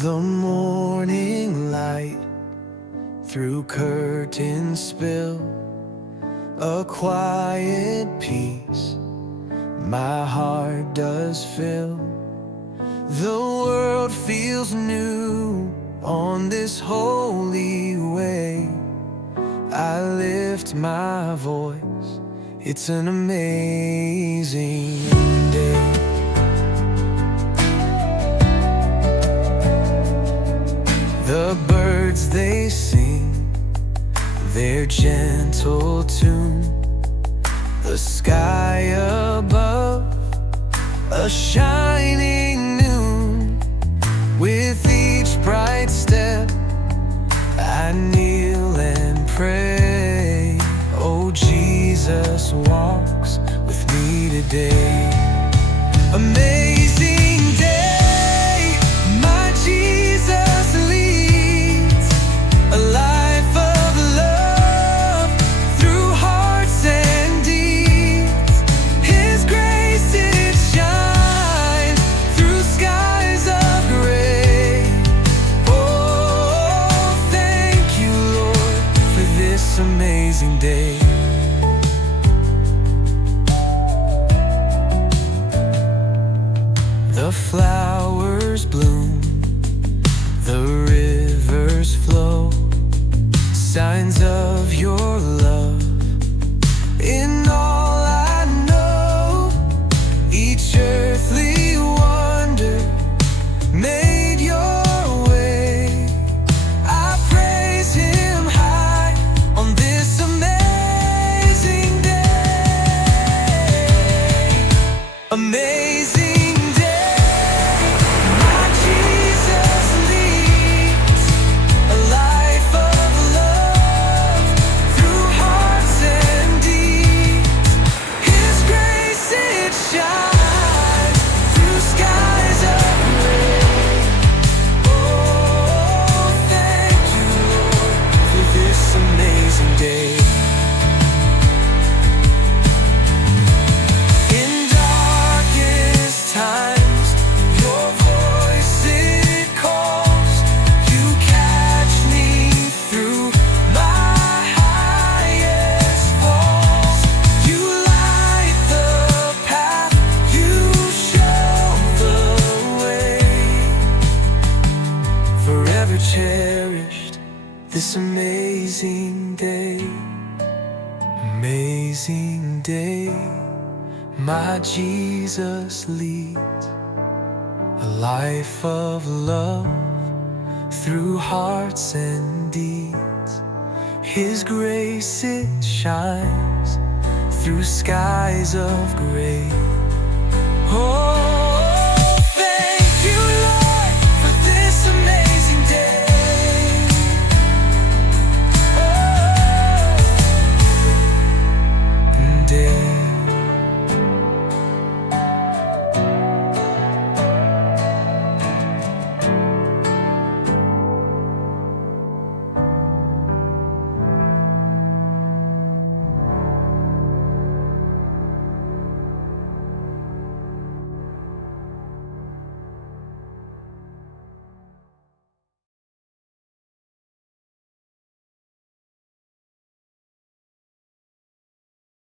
The morning light through curtains spill, a quiet peace my heart does fill. The world feels new on this holy way. I lift my voice, it's an amazing day. The birds they sing their gentle tune, the sky above a shining noon. With each bright step I kneel and pray. Oh, Jesus walks with me today. Amazing day, my Jesus leads a life of love through hearts and deeds. His grace it shines through skies of gray. Oh, thank you, Lord, for this amazing day. The flowers bloom, the rivers flow, signs of your love in all I know. Each earthly wonder made your way. I praise Him high on this amazing day. Amazing day, my Jesus leads a life of love through hearts and deeds. His grace it shines through skies of gray. Oh, thank you, Lord, for this amazing day. In darkest times, your voice it calls. You catch me through my highest falls. You light the path, you show the way. Forever cherished, this amazing day. Amazing day, my Jesus leads a life of love through hearts and deeds. His grace it shines through skies of gray. Oh,